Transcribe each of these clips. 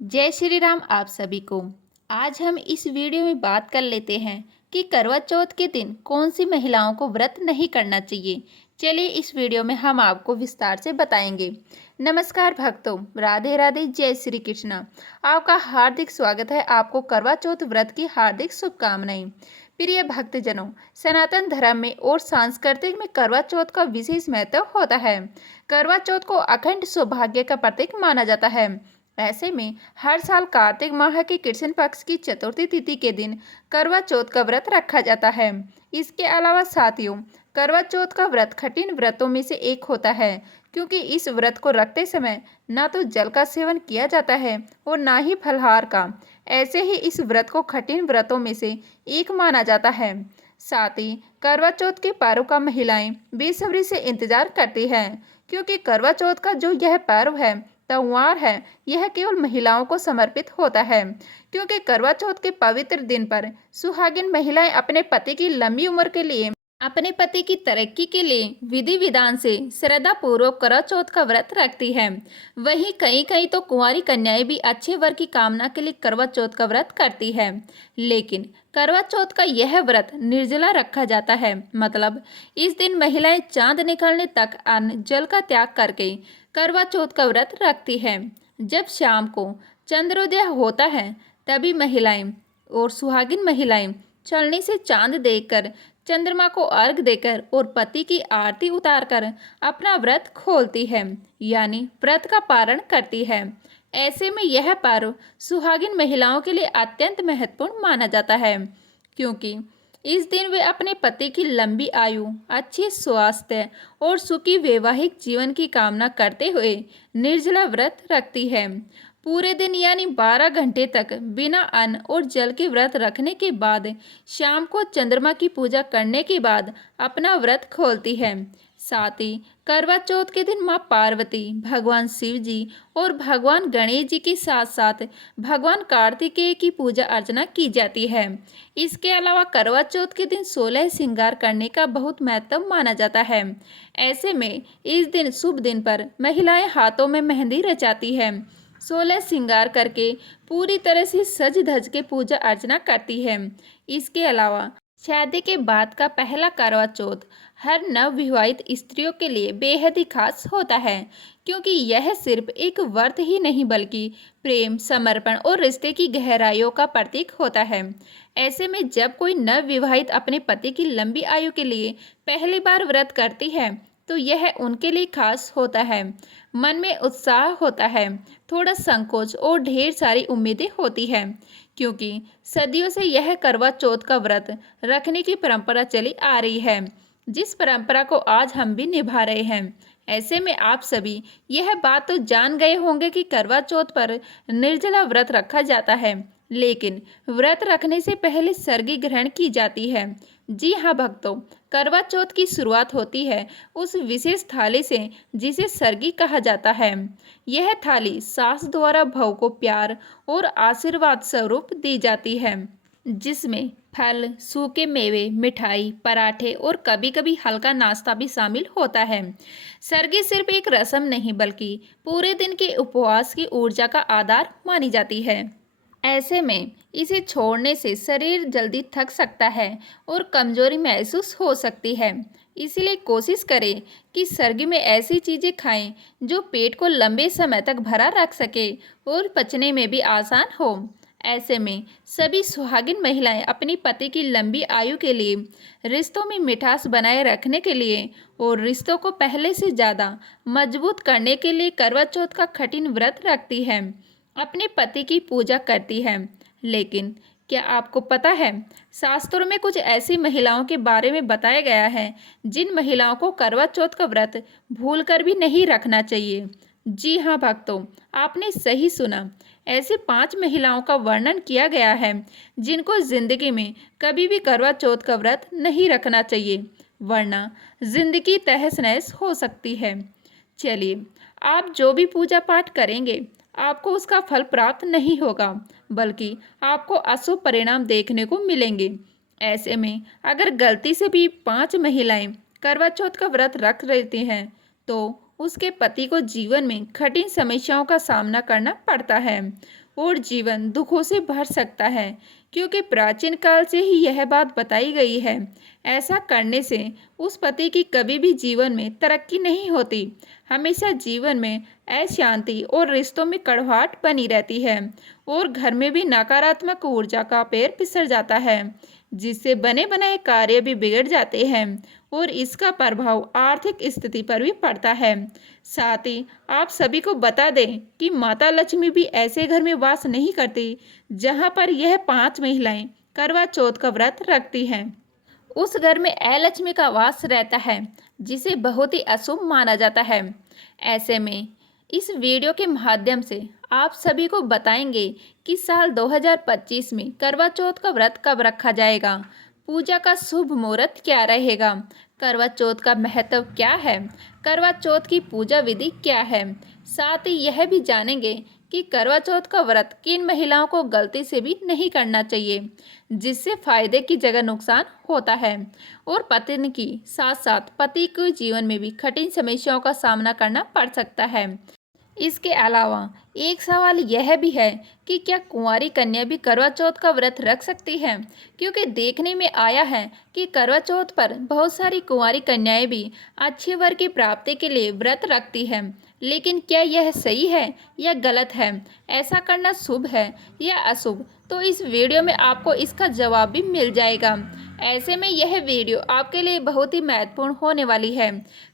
जय श्री राम आप सभी को। आज हम इस वीडियो में बात कर लेते हैं कि करवा चौथ के दिन कौन सी महिलाओं को व्रत नहीं करना चाहिए। चलिए इस वीडियो में हम आपको विस्तार से बताएंगे। नमस्कार भक्तों, राधे राधे, जय श्री कृष्णा। आपका हार्दिक स्वागत है। आपको करवा चौथ व्रत की हार्दिक शुभकामनाएं। प्रिय भक्तजनों, सनातन धर्म में और सांस्कृतिक में करवा चौथ का विशेष महत्व होता है। करवा चौथ को अखंड सौभाग्य का प्रतीक माना जाता है। ऐसे में हर साल कार्तिक माह के कृष्ण पक्ष की चतुर्थी तिथि के दिन करवा चौथ का व्रत रखा जाता है। इसके अलावा साथियों, करवा चौथ का व्रत कठिन व्रतों में से एक होता है, क्योंकि इस व्रत को रखते समय ना तो जल का सेवन किया जाता है और ना ही फलाहार का। ऐसे ही इस व्रत को कठिन व्रतों में से एक माना जाता है। साथ ही करवा चौथ के पर्व का महिलाएं बेसब्री से इंतजार करती हैं, क्योंकि करवा चौथ का जो यह पर्व है, त्योहार है, यह केवल महिलाओं को समर्पित होता है। क्योंकि करवा चौथ के पवित्र दिन पर सुहागिन महिलाएं अपने पति की लंबी उम्र के लिए, अपने पति की तरक्की के लिए विधि विधान से श्रद्धा पूर्वक करवा चौथ का व्रत रखती है। वहीं कहीं कहीं तो कुंवारी कन्याएं भी अच्छे वर की कामना के लिए करवा चौथ का व्रत करती है। लेकिन करवा चौथ का यह व्रत निर्जला रखा जाता है, मतलब इस दिन महिलाएं चांद निकलने तक अन्न जल का त्याग करके करवा चौथ का व्रत रखती है। जब शाम को चंद्रोदय होता है, तभी महिलाएं और सुहागिन महिलाएं चलनी से चांद देखकर, चंद्रमा को अर्घ देकर और पति की आरती उतारकर अपना व्रत खोलती है, यानी व्रत का पारण करती है। ऐसे में यह पर्व सुहागिन महिलाओं के लिए अत्यंत महत्वपूर्ण माना जाता है, क्योंकि इस दिन वे अपने पति की लंबी आयु, अच्छे स्वास्थ्य और सुखी वैवाहिक जीवन की कामना करते हुए निर्जला व्रत रखती है। पूरे दिन यानी 12 घंटे तक बिना अन्न और जल के व्रत रखने के बाद शाम को चंद्रमा की पूजा करने के बाद अपना व्रत खोलती है। साथ ही करवा चौथ के दिन माँ पार्वती, भगवान शिव जी और भगवान गणेश जी के साथ साथ भगवान कार्तिकेय की पूजा अर्चना की जाती है। इसके अलावा करवा चौथ के दिन 16 श्रृंगार करने का बहुत महत्व माना जाता है। ऐसे में इस दिन शुभ दिन पर महिलाएं हाथों में मेहंदी रचाती है, 16 श्रृंगार करके पूरी तरह से सज धज के पूजा अर्चना करती है। इसके अलावा शादी के बाद का पहला करवा चौथ हर नवविवाहित स्त्रियों के लिए बेहद ही खास होता है, क्योंकि यह सिर्फ एक व्रत ही नहीं बल्कि प्रेम, समर्पण और रिश्ते की गहराइयों का प्रतीक होता है। ऐसे में जब कोई नवविवाहित अपने पति की लंबी आयु के लिए पहली बार व्रत करती है, तो यह उनके लिए खास होता है। मन में उत्साह होता है, थोड़ा संकोच और ढेर सारी उम्मीदें होती हैं, क्योंकि सदियों से यह करवा चौथ का व्रत रखने की परंपरा चली आ रही है, जिस परंपरा को आज हम भी निभा रहे हैं। ऐसे में आप सभी यह बात तो जान गए होंगे कि करवा चौथ पर निर्जला व्रत रखा जाता है, लेकिन व्रत रखने से पहले सर्गी ग्रहण की जाती है। जी हाँ भक्तों, करवा चौथ की शुरुआत होती है उस विशेष थाली से जिसे सर्गी कहा जाता है। यह थाली सास द्वारा बहू को प्यार और आशीर्वाद स्वरूप दी जाती है, जिसमें फल, सूखे मेवे, मिठाई, पराठे और कभी कभी हल्का नाश्ता भी शामिल होता है। सर्गी सिर्फ एक रस्म नहीं बल्कि पूरे दिन के उपवास की ऊर्जा का आधार मानी जाती है। ऐसे में इसे छोड़ने से शरीर जल्दी थक सकता है और कमजोरी महसूस हो सकती है। इसलिए कोशिश करें कि सर्गी में ऐसी चीज़ें खाएं जो पेट को लंबे समय तक भरा रख सके और पचने में भी आसान हो। ऐसे में सभी सुहागिन महिलाएं अपनी पति की लंबी आयु के लिए, रिश्तों में मिठास बनाए रखने के लिए और रिश्तों को पहले से ज़्यादा मजबूत करने के लिए करवा चौथ का कठिन व्रत रखती हैं, अपने पति की पूजा करती है। लेकिन क्या आपको पता है, शास्त्रों में कुछ ऐसी महिलाओं के बारे में बताया गया है जिन महिलाओं को करवा चौथ का व्रत भूलकर भी नहीं रखना चाहिए। जी हाँ भक्तों, आपने सही सुना। ऐसी 5 महिलाओं का वर्णन किया गया है जिनको जिंदगी में कभी भी करवा चौथ का व्रत नहीं रखना चाहिए, वरना जिंदगी तहस नहस हो सकती है। चलिए, आप जो भी पूजा पाठ करेंगे आपको उसका फल प्राप्त नहीं होगा, बल्कि आपको अशुभ परिणाम देखने को मिलेंगे। ऐसे में अगर गलती से भी 5 महिलाएं करवा चौथ का व्रत रख लेती हैं, तो उसके पति को जीवन में कठिन समस्याओं का सामना करना पड़ता है और जीवन दुखों से भर सकता है, क्योंकि प्राचीन काल से ही यह बात बताई गई है। ऐसा करने से उस पति की कभी भी जीवन में तरक्की नहीं होती। हमेशा जीवन में अशांति और रिश्तों में कड़वाहट बनी रहती है और घर में भी नकारात्मक ऊर्जा का पैर फिसल जाता है, जिससे बने बनाए कार्य भी बिगड़ जाते हैं और इसका प्रभाव आर्थिक स्थिति पर भी पड़ता है। साथ ही आप सभी को बता दें कि माता लक्ष्मी भी ऐसे घर में वास नहीं करती जहां पर यह 5 महिलाएं करवा चौथ का व्रत रखती हैं। उस घर में अलक्ष्मी का वास रहता है, जिसे बहुत ही अशुभ माना जाता है। ऐसे में इस वीडियो के माध्यम से आप सभी को बताएंगे कि साल 2025 में करवा चौथ का व्रत कब रखा जाएगा, पूजा का शुभ मुहूर्त क्या रहेगा, करवा चौथ का महत्व क्या है, करवा चौथ की पूजा विधि क्या है। साथ ही यह भी जानेंगे कि करवा चौथ का व्रत किन महिलाओं को गलती से भी नहीं करना चाहिए, जिससे फायदे की जगह नुकसान होता है और पत्नी की साथ साथ पति के जीवन में भी कठिन समस्याओं का सामना करना पड़ सकता है। इसके अलावा एक सवाल यह भी है कि क्या कुंवारी कन्या भी करवा चौथ का व्रत रख सकती है, क्योंकि देखने में आया है कि करवा चौथ पर बहुत सारी कुंवारी कन्याएं भी अच्छे वर की प्राप्ति के लिए व्रत रखती हैं। लेकिन क्या यह सही है या गलत है, ऐसा करना शुभ है या अशुभ, तो इस वीडियो में आपको इसका जवाब भी मिल जाएगा। ऐसे में यह वीडियो आपके लिए बहुत ही महत्वपूर्ण होने वाली है,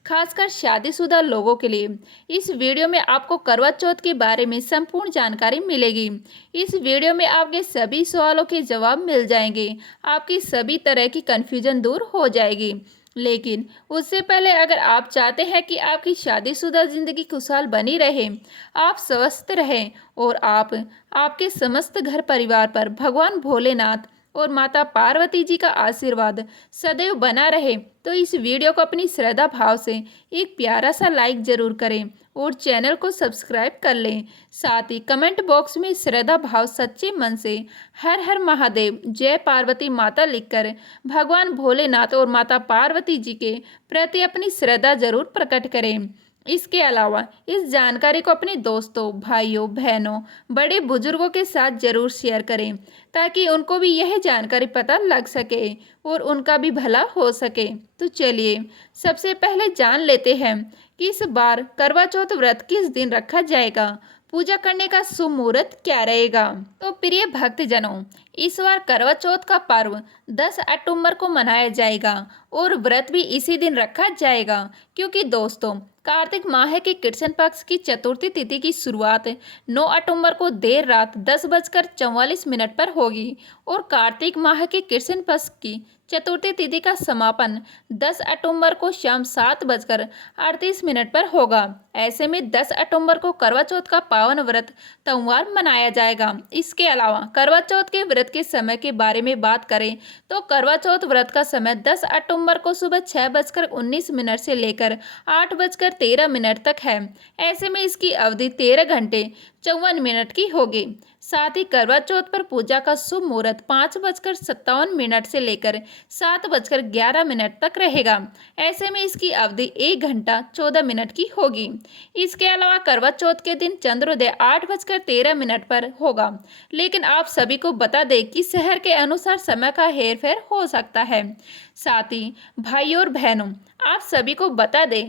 खासकर शादीशुदा लोगों के लिए। इस वीडियो में आपको करवा चौथ के बारे में संपूर्ण जानकारी मिलेगी। इस वीडियो में आपके सभी सवालों के जवाब मिल जाएंगे, आपकी सभी तरह की कन्फ्यूजन दूर हो जाएगी। लेकिन उससे पहले अगर आप चाहते हैं कि आपकी शादीशुदा जिंदगी खुशहाल बनी रहे, आप स्वस्थ रहें और आपके समस्त घर परिवार पर भगवान भोलेनाथ और माता पार्वती जी का आशीर्वाद सदैव बना रहे, तो इस वीडियो को अपनी श्रद्धा भाव से एक प्यारा सा लाइक जरूर करें और चैनल को सब्सक्राइब कर लें। साथ ही कमेंट बॉक्स में श्रद्धा भाव सच्चे मन से हर हर महादेव जय पार्वती माता लिखकर भगवान भोलेनाथ और माता पार्वती जी के प्रति अपनी श्रद्धा जरूर प्रकट करें। इसके अलावा इस जानकारी को अपने दोस्तों, भाइयों, बहनों, बड़े बुजुर्गों के साथ जरूर शेयर करें, ताकि उनको भी यह जानकारी पता लग सके और उनका भी भला हो सके। तो चलिए सबसे पहले जान लेते हैं कि इस बार करवा चौथ व्रत किस दिन रखा जाएगा, पूजा करने का शुभ मुहूर्त क्या रहेगा। तो प्रिय भक्तजनों, इस बार करवा चौथ का पर्व 10 अक्टूबर को मनाया जाएगा और व्रत भी इसी दिन रखा जाएगा, क्योंकि दोस्तों कार्तिक माह के कृष्ण पक्ष की चतुर्थी तिथि की शुरुआत 9 अक्टूबर को देर रात 10:44 पर होगी और कार्तिक माह के कृष्ण पक्ष की चतुर्थी तिथि का समापन 10 अक्टूबर को शाम 7:38 पर होगा। ऐसे में 10 अक्टूबर को करवा चौथ का पावन व्रत त्योहार मनाया जाएगा। इसके अलावा करवा चौथ के व्रत के समय के बारे में बात करें तो करवा चौथ व्रत का समय 10 अक्टूबर को सुबह 6:19 से लेकर 8:13 तक है। ऐसे में इसकी अवधि 13 घंटे 54 की होगी। साथ ही करवा चौथ पर पूजा का शुभ मुहूर्त 5:57 से लेकर 7:11 तक रहेगा। ऐसे में इसकी अवधि 1 घंटा 14 मिनट की होगी। इसके अलावा करवा चौथ के दिन चंद्रोदय 8:13 पर होगा, लेकिन आप सभी को बता दें कि शहर के अनुसार समय का हेरफेर हो सकता है। साथ ही भाइयों और बहनों, आप सभी को बता दें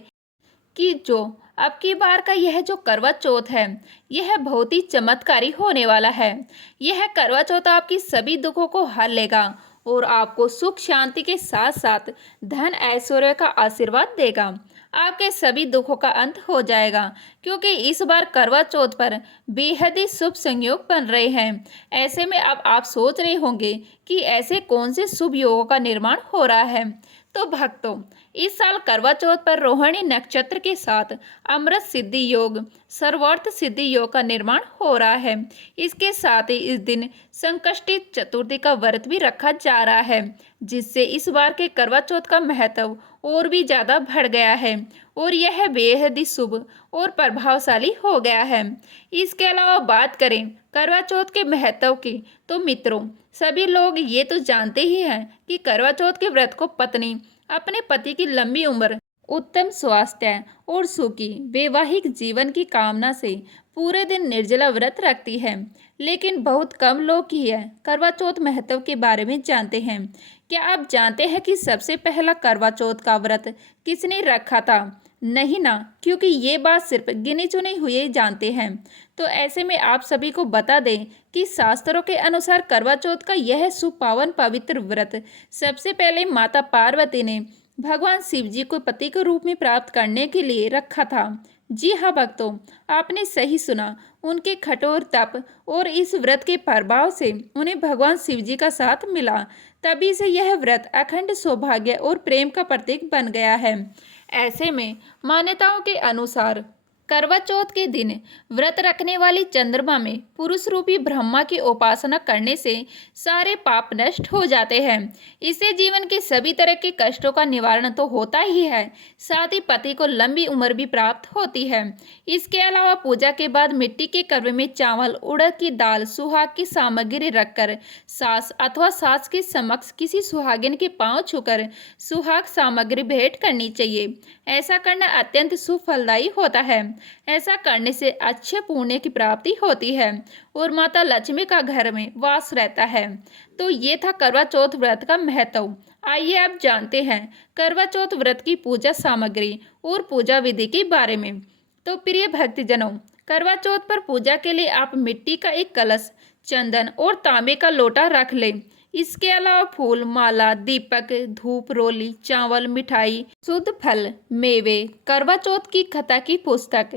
कि जो अब की बार का यह जो करवा चौथ है, यह बहुत ही चमत्कारी होने वाला है। यह करवा चौथ आपकी सभी दुखों को हर लेगा और आपको सुख शांति के साथ साथ धन ऐश्वर्य का आशीर्वाद देगा। आपके सभी दुखों का अंत हो जाएगा, क्योंकि इस बार करवा चौथ पर बेहद ही शुभ संयोग बन रहे हैं। ऐसे में अब आप सोच रहे होंगे कि ऐसे कौन से शुभ योगों का निर्माण हो रहा है। तो भक्तों, इस साल करवा चौथ पर रोहिणी नक्षत्र के साथ अमृत सिद्धि योग, सर्वार्थ सिद्धि योग का निर्माण हो रहा है। इसके साथ ही इस दिन संकष्टी चतुर्थी का व्रत भी रखा जा रहा है, जिससे इस बार के करवा चौथ का महत्व और भी ज़्यादा बढ़ गया है और यह बेहद ही शुभ और प्रभावशाली हो गया है। इसके अलावा बात करें करवा चौथ के महत्व की, तो मित्रों सभी लोग ये तो जानते ही हैं कि करवा चौथ के व्रत को पत्नी अपने पति की लंबी उम्र उत्तम स्वास्थ्य और सुखी वैवाहिक जीवन की कामना से पूरे दिन निर्जला व्रत रखती है। लेकिन बहुत कम लोग ही है करवा चौथ महत्व के बारे में जानते हैं। क्या आप जानते हैं कि सबसे पहला करवा चौथ का व्रत किसने रखा था? नहीं ना, क्योंकि ये बात सिर्फ गिने चुने हुए जानते हैं। तो ऐसे में आप सभी को बता दें कि शास्त्रों के अनुसार करवा चौथ का यह सुपावन पवित्र व्रत सबसे पहले माता पार्वती ने भगवान शिव जी को पति के रूप में प्राप्त करने के लिए रखा था। जी हाँ भक्तों, आपने सही सुना। उनके कठोर तप और इस व्रत के प्रभाव से उन्हें भगवान शिव जी का साथ मिला। तभी से यह व्रत अखंड सौभाग्य और प्रेम का प्रतीक बन गया है। ऐसे में मान्यताओं के अनुसार करवा चौथ के दिन व्रत रखने वाली चंद्रमा में पुरुष रूपी ब्रह्मा की उपासना करने से सारे पाप नष्ट हो जाते हैं। इससे जीवन के सभी तरह के कष्टों का निवारण तो होता ही है, साथ ही पति को लंबी उम्र भी प्राप्त होती है। इसके अलावा पूजा के बाद मिट्टी के करवे में चावल, उड़द की दाल, सुहाग की सामग्री रखकर सास अथवा सास के समक्ष किसी सुहागिन के पांव छूकर सुहाग सामग्री भेंट करनी चाहिए। ऐसा करना अत्यंत शुभ फलदायी होता है। ऐसा करने से अच्छे पुण्य की प्राप्ति होती है और माता लक्ष्मी का घर में वास रहता है। तो ये था करवा चौथ व्रत का महत्व। आइए अब जानते हैं करवा चौथ व्रत की पूजा सामग्री और पूजा विधि के बारे में। तो प्रिय भक्तजनों, करवा चौथ पर पूजा के लिए आप मिट्टी का एक कलश, चंदन और तांबे का लोटा रख लें। इसके अलावा फूल, माला, दीपक, धूप, रोली, चावल, मिठाई, शुद्ध फल, मेवे, करवा चौथ की कथा की पुस्तक,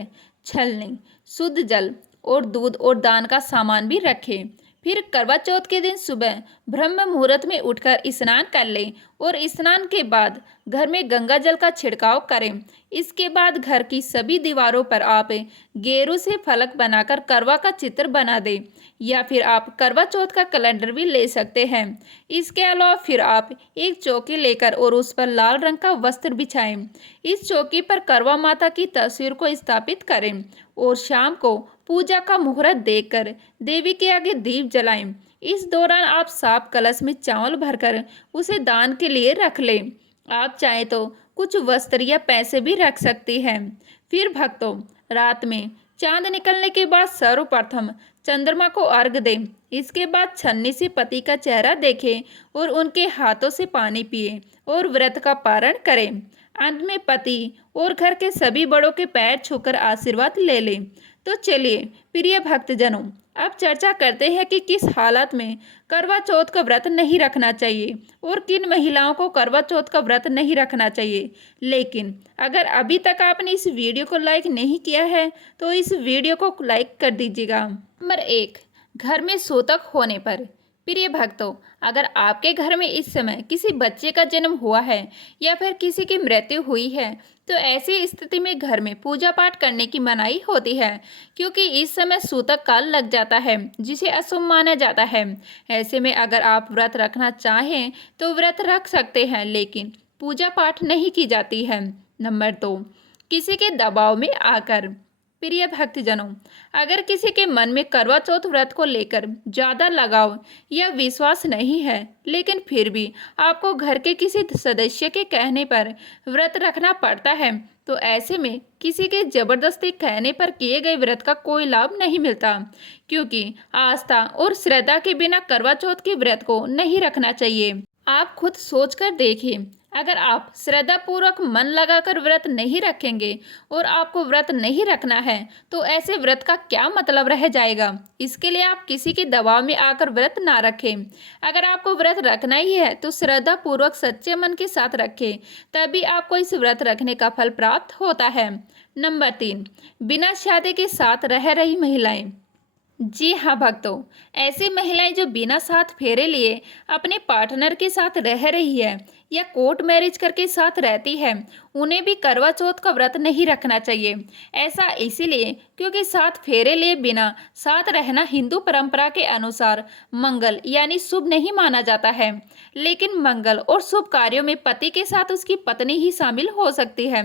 छलनी, शुद्ध जल और दूध और दान का सामान भी रखें। फिर करवा चौथ के दिन सुबह ब्रह्म मुहूर्त में उठकर स्नान कर लें और स्नान के बाद घर में गंगा जल का छिड़काव करें। इसके बाद घर की सभी दीवारों पर आप गेरू से फलक बनाकर करवा का चित्र बना दें, या फिर आप करवा चौथ का कैलेंडर भी ले सकते हैं। इसके अलावा फिर आप एक चौकी लेकर और उस पर लाल रंग का वस्त्र बिछाएं। इस चौकी पर करवा माता की तस्वीर को स्थापित करें और शाम को पूजा का मुहूर्त देखकर देवी के आगे दीप जलाएं। इस दौरान आप साफ कलश में चावल भरकर उसे दान के लिए रख लें। आप चाहें तो कुछ वस्त्र या पैसे भी रख सकती हैं। फिर भक्तों, रात में चांद निकलने के बाद सर्वप्रथम चंद्रमा को अर्घ दें। इसके बाद छन्नी से पति का चेहरा देखें और उनके हाथों से पानी पिए और व्रत का पारण करें। अंत में पति और घर के सभी बड़ों के पैर छूकर आशीर्वाद ले लें। तो चलिए प्रिय भक्तजनों, अब चर्चा करते हैं कि किस हालत में करवा चौथ का व्रत नहीं रखना चाहिए और किन महिलाओं को करवा चौथ का व्रत नहीं रखना चाहिए। लेकिन अगर अभी तक आपने इस वीडियो को लाइक नहीं किया है तो इस वीडियो को लाइक कर दीजिएगा। नंबर 1, घर में सूतक होने पर। प्रिय भक्तों, अगर आपके घर में इस समय किसी बच्चे का जन्म हुआ है या फिर किसी की मृत्यु हुई है तो ऐसी स्थिति में घर में पूजा पाठ करने की मनाही होती है, क्योंकि इस समय सूतक काल लग जाता है जिसे अशुभ माना जाता है। ऐसे में अगर आप व्रत रखना चाहें तो व्रत रख सकते हैं, लेकिन पूजा पाठ नहीं की जाती है। नंबर 2, किसी के दबाव में आकर। प्रिय भक्तजनों, अगर किसी के मन में करवा चौथ व्रत को लेकर ज़्यादा लगाव या विश्वास नहीं है, लेकिन फिर भी आपको घर के किसी सदस्य के कहने पर व्रत रखना पड़ता है, तो ऐसे में किसी के जबरदस्ती कहने पर किए गए व्रत का कोई लाभ नहीं मिलता, क्योंकि आस्था और श्रद्धा के बिना करवा चौथ के व्रत को नहीं रखना चाहिए। आप खुद सोचकर देखिए, अगर आप श्रद्धा पूर्वक मन लगाकर व्रत नहीं रखेंगे और आपको व्रत नहीं रखना है तो ऐसे व्रत का क्या मतलब रह जाएगा। इसके लिए आप किसी के दबाव में आकर व्रत ना रखें। अगर आपको व्रत रखना ही है तो श्रद्धा पूर्वक सच्चे मन के साथ रखें, तभी आपको इस व्रत रखने का फल प्राप्त होता है। नंबर 3, बिना शादी के साथ रह रही महिलाएं। जी हाँ भक्तों, ऐसी महिलाएं जो बिना साथ फेरे लिए अपने पार्टनर के साथ रह रही है या कोर्ट मैरिज करके साथ रहती है, उन्हें भी करवा चौथ का व्रत नहीं रखना चाहिए। ऐसा इसीलिए क्योंकि साथ फेरे लिए बिना साथ रहना हिंदू परंपरा के अनुसार मंगल यानी शुभ नहीं माना जाता है, लेकिन मंगल और शुभ कार्यों में पति के साथ उसकी पत्नी ही शामिल हो सकती है।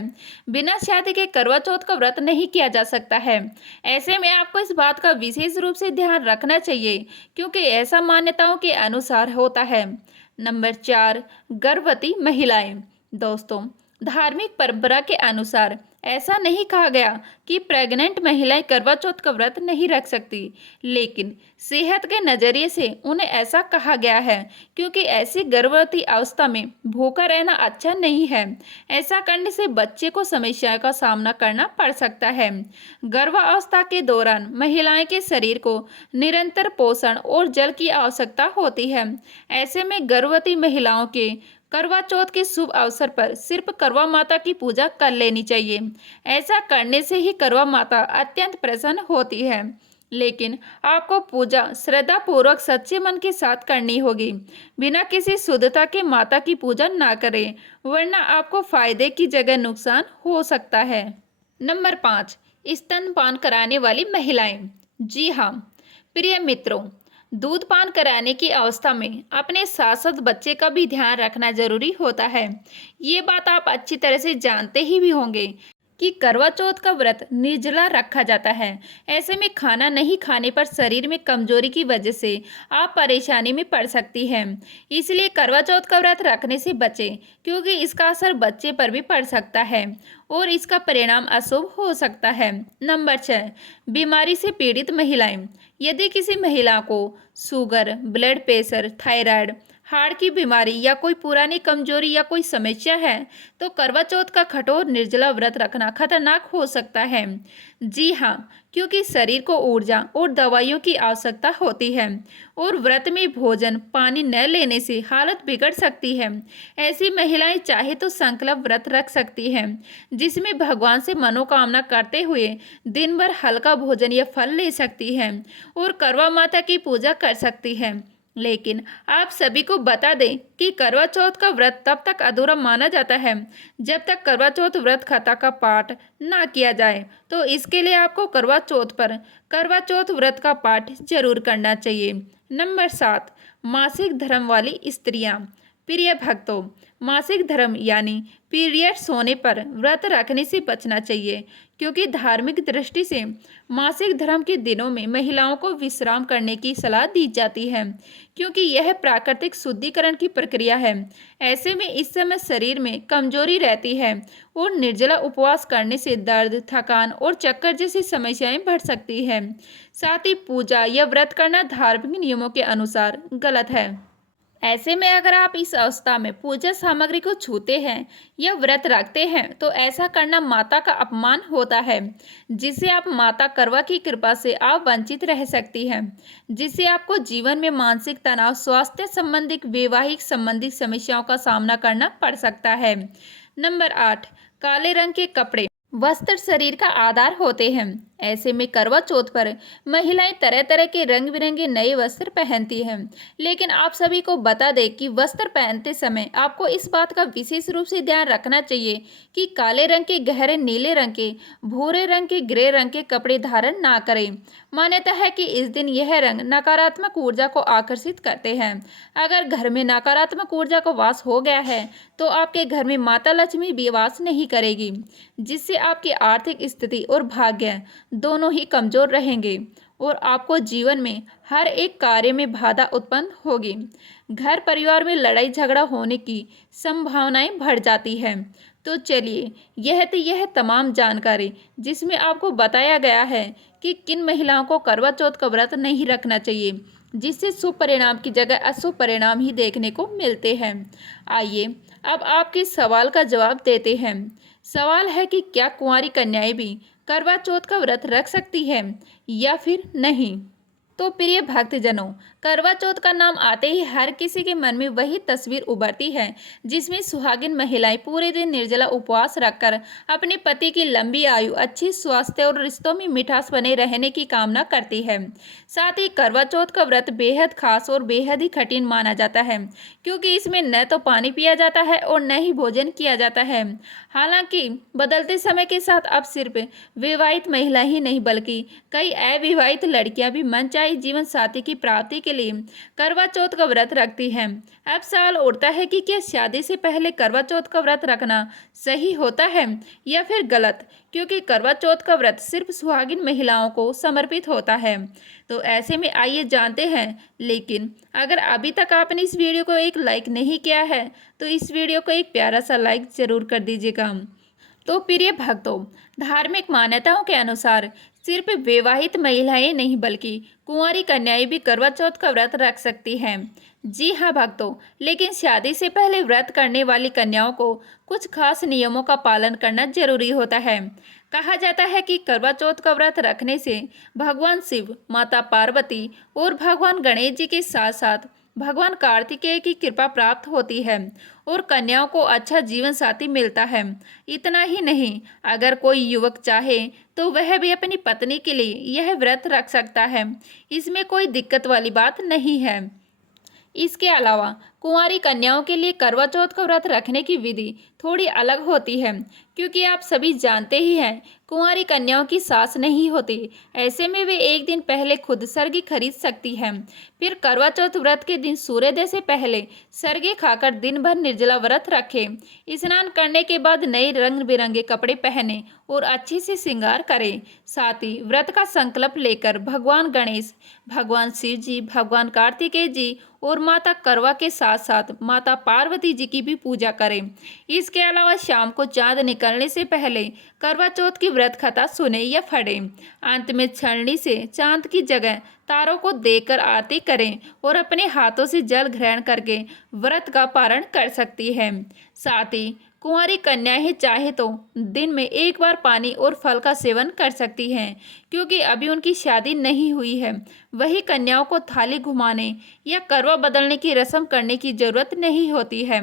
बिना शादी के करवा चौथ का व्रत नहीं किया जा सकता है। ऐसे में आपको इस बात का विशेष रूप से ध्यान रखना चाहिए, क्योंकि ऐसा मान्यताओं के अनुसार होता है। नंबर 4, गर्भवती महिलाएं। दोस्तों, धार्मिक परंपरा के अनुसार ऐसा नहीं कहा गया कि प्रेग्नेंट महिलाएं करवा चौथ का व्रत नहीं रख सकती, लेकिन सेहत के नजरिए से उन्हें ऐसा कहा गया है क्योंकि ऐसी गर्भवती अवस्था में भूखा रहना अच्छा नहीं है। ऐसा करने से बच्चे को समस्याओं का सामना करना पड़ सकता है। गर्भावस्था के दौरान महिलाएं के शरीर को निरंतर पोषण और जल की आवश्यकता होती है। ऐसे में गर्भवती महिलाओं के करवा चौथ के शुभ अवसर पर सिर्फ करवा माता की पूजा कर लेनी चाहिए। ऐसा करने से ही करवा माता अत्यंत प्रसन्न होती है। लेकिन आपको पूजा श्रद्धा पूर्वक सच्चे मन के साथ करनी होगी। बिना किसी शुद्धता के माता की पूजा ना करें, वरना आपको फायदे की जगह नुकसान हो सकता है। नंबर 5, स्तनपान कराने वाली महिलाएं। जी हाँ प्रिय मित्रों, दूध पान कराने की अवस्था में अपने साथ साथ बच्चे का भी ध्यान रखना जरूरी होता है। ये बात आप अच्छी तरह से जानते ही भी होंगे कि करवा चौथ का व्रत निर्जला रखा जाता है। ऐसे में खाना नहीं खाने पर शरीर में कमजोरी की वजह से आप परेशानी में पड़ सकती हैं। इसलिए करवा चौथ का व्रत रखने से बचें, क्योंकि इसका असर बच्चे पर भी पड़ सकता है और इसका परिणाम अशुभ हो सकता है। नंबर 6, बीमारी से पीड़ित महिलाएं। यदि किसी महिला को sugar, blood pressure, thyroid, heart की बीमारी या कोई पुरानी कमजोरी या कोई समस्या है, तो करवा चौथ का कठोर निर्जला व्रत रखना खतरनाक हो सकता है। जी हाँ, क्योंकि शरीर को ऊर्जा और दवाइयों की आवश्यकता होती है और व्रत में भोजन पानी न लेने से हालत बिगड़ सकती है। ऐसी महिलाएं चाहे तो संकल्प व्रत रख सकती हैं, जिसमें भगवान से मनोकामना करते हुए दिन भर हल्का भोजन या फल ले सकती हैं और करवा माता की पूजा कर सकती हैं। लेकिन आप सभी को बता दें कि करवा चौथ का व्रत तब तक अधूरा माना जाता है जब तक करवा चौथ व्रत कथा का पाठ ना किया जाए। तो इसके लिए आपको करवा चौथ पर करवा चौथ व्रत का पाठ जरूर करना चाहिए। नंबर 7, मासिक धर्म वाली स्त्रियां। प्रिय भक्तों, मासिक धर्म यानी पीरियड्स होने पर व्रत रखने से बचना चाहिए, क्योंकि धार्मिक दृष्टि से मासिक धर्म के दिनों में महिलाओं को विश्राम करने की सलाह दी जाती है, क्योंकि यह प्राकृतिक शुद्धिकरण की प्रक्रिया है। ऐसे में इस समय शरीर में कमजोरी रहती है और निर्जला उपवास करने से दर्द, थकान और चक्कर जैसी समस्याएं बढ़ सकती हैं। साथ ही पूजा या व्रत करना धार्मिक नियमों के अनुसार गलत है। ऐसे में अगर आप इस अवस्था में पूजा सामग्री को छूते हैं या व्रत रखते हैं, तो ऐसा करना माता का अपमान होता है, जिससे आप माता करवा की कृपा से आप वंचित रह सकती हैं, जिससे आपको जीवन में मानसिक तनाव, स्वास्थ्य संबंधित, वैवाहिक संबंधित समस्याओं का सामना करना पड़ सकता है। नंबर 8, काले रंग के कपड़े। वस्त्र शरीर का आधार होते हैं। ऐसे में करवा चौथ पर महिलाएं तरह तरह के रंग बिरंगे नए वस्त्र पहनती हैं, लेकिन आप सभी को बता दें कि वस्त्र पहनते समय आपको इस बात का विशेष रूप से ध्यान रखना चाहिए कि काले रंग के, गहरे नीले रंग के, भूरे रंग के, ग्रे रंग के कपड़े धारण ना करें। मान्यता है कि इस दिन यह रंग नकारात्मक ऊर्जा को आकर्षित करते हैं। अगर घर में नकारात्मक ऊर्जा का वास हो गया है, तो आपके घर में माता लक्ष्मी भी वास नहीं करेगी, जिससे आपकी आर्थिक स्थिति और भाग्य दोनों ही कमजोर रहेंगे और आपको जीवन में हर एक कार्य में बाधा उत्पन्न होगी। घर परिवार में लड़ाई झगड़ा होने की संभावनाएं बढ़ जाती हैं। तो चलिए, यह तमाम जानकारी जिसमें आपको बताया गया है कि किन महिलाओं को करवा चौथ का व्रत नहीं रखना चाहिए, जिससे शुभ परिणाम की जगह अशुभ परिणाम ही देखने को मिलते हैं। आइए अब आपके सवाल का जवाब देते हैं। सवाल है कि क्या कुंवारी कन्याएं भी करवा चौथ का व्रत रख सकती है या फिर नहीं? तो प्रिय भक्तजनों, करवा चौथ का नाम आते ही हर किसी के मन में वही तस्वीर उभरती है, जिसमें सुहागिन महिलाएं पूरे दिन निर्जला उपवास रखकर अपने पति की लंबी आयु, अच्छी स्वास्थ्य और रिश्तों में मिठास बने रहने की कामना करती है। साथ ही करवा चौथ का व्रत बेहद खास और बेहद ही कठिन माना जाता है, क्योंकि इसमें न तो पानी पिया जाता है और न ही भोजन किया जाता है। हालांकि बदलते समय के साथ अब सिर्फ विवाहित महिला ही नहीं, बल्कि कई अविवाहित लड़कियां भी मनचाहे चाहे जीवन साथी की प्राप्ति के लिए करवा चौथ का व्रत रखती हैं। अब सवाल उठता है कि क्या शादी से पहले करवा चौथ का व्रत रखना सही होता है या फिर गलत, क्योंकि करवा चौथ का व्रत सिर्फ सुहागिन महिलाओं को समर्पित होता है। तो ऐसे में आइए जानते हैं। लेकिन अगर अभी तक आपने इस वीडियो को एक लाइक नहीं किया है तो इस वीडियो को एक प्यारा सा लाइक जरूर कर दीजिएगा। तो प्रिय भक्तों, धार्मिक मान्यताओं के अनुसार सिर्फ विवाहित महिलाएं नहीं बल्कि कुंवारी कन्याएं भी करवा चौथ का व्रत रख सकती हैं। जी हाँ भक्तों, लेकिन शादी से पहले व्रत करने वाली कन्याओं को कुछ खास नियमों का पालन करना जरूरी होता है। कहा जाता है कि करवा चौथ का व्रत रखने से भगवान शिव, माता पार्वती और भगवान गणेश जी के साथ साथ भगवान कार्तिकेय की कृपा प्राप्त होती है और कन्याओं को अच्छा जीवन साथी मिलता है। इतना ही नहीं, अगर कोई युवक चाहे तो वह भी अपनी पत्नी के लिए यह व्रत रख सकता है। इसमें कोई दिक्कत वाली बात नहीं है। इसके अलावा कुंवारी कन्याओं के लिए करवा चौथ का व्रत रखने की विधि थोड़ी अलग होती है, क्योंकि आप सभी जानते ही हैं कुंवारी कन्याओं की सास नहीं होती। ऐसे में वे एक दिन पहले खुद सरगी खरीद सकती हैं। फिर करवा चौथ व्रत के दिन सूर्योदय से पहले सरगी खाकर दिन भर निर्जला व्रत रखें। स्नान करने के बाद नए रंग बिरंगे कपड़े पहने और अच्छे से श्रृंगार करें। साथ ही व्रत का संकल्प लेकर भगवान गणेश, भगवान शिव जी, भगवान कार्तिकेय जी और माता करवा के साथ साथ माता पार्वती जी की भी पूजा करें। इसके अलावा शाम को चांद निकलने से पहले करवा चौथ की व्रत कथा सुने या पढ़ें। अंत में छलनी से चांद की जगह तारों को देकर आरती करें और अपने हाथों से जल ग्रहण करके व्रत का पारण कर सकती है। साथ ही कुंवारी कन्याएं चाहे तो दिन में एक बार पानी और फल का सेवन कर सकती हैं, क्योंकि अभी उनकी शादी नहीं हुई है। वही कन्याओं को थाली घुमाने या करवा बदलने की रस्म करने की जरूरत नहीं होती है।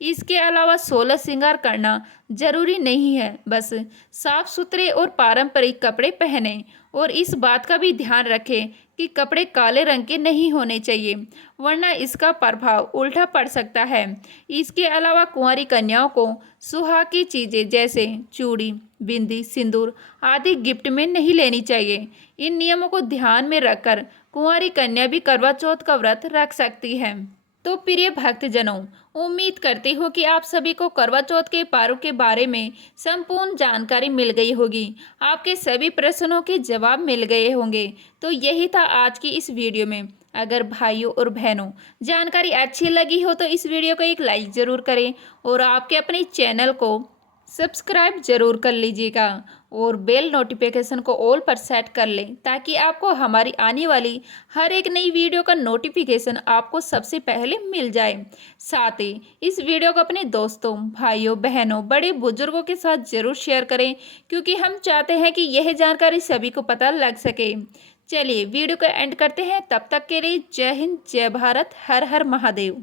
इसके अलावा 16 श्रृंगार करना जरूरी नहीं है, बस साफ सुथरे और पारंपरिक कपड़े पहने और इस बात का भी ध्यान रखें कि कपड़े काले रंग के नहीं होने चाहिए, वरना इसका प्रभाव उल्टा पड़ सकता है। इसके अलावा कुंवारी कन्याओं को सुहाग की चीज़ें जैसे चूड़ी, बिंदी, सिंदूर आदि गिफ्ट में नहीं लेनी चाहिए। इन नियमों को ध्यान में रखकर कुंवारी कन्या भी करवा चौथ का व्रत रख सकती है। तो प्रिय भक्तजनों, उम्मीद करती हूँ कि आप सभी को करवा चौथ के पर्व के बारे में संपूर्ण जानकारी मिल गई होगी। आपके सभी प्रश्नों के जवाब मिल गए होंगे। तो यही था आज की इस वीडियो में। अगर भाइयों और बहनों जानकारी अच्छी लगी हो तो इस वीडियो को एक लाइक ज़रूर करें और आपके अपने चैनल को सब्सक्राइब जरूर कर लीजिएगा और बेल नोटिफिकेशन को ऑल पर सेट कर लें, ताकि आपको हमारी आने वाली हर एक नई वीडियो का नोटिफिकेशन आपको सबसे पहले मिल जाए। साथ ही इस वीडियो को अपने दोस्तों, भाइयों, बहनों, बड़े बुजुर्गों के साथ जरूर शेयर करें, क्योंकि हम चाहते हैं कि यह जानकारी सभी को पता लग सके। चलिए वीडियो को एंड करते हैं। तब तक के लिए जय हिंद, जय भारत, हर हर महादेव।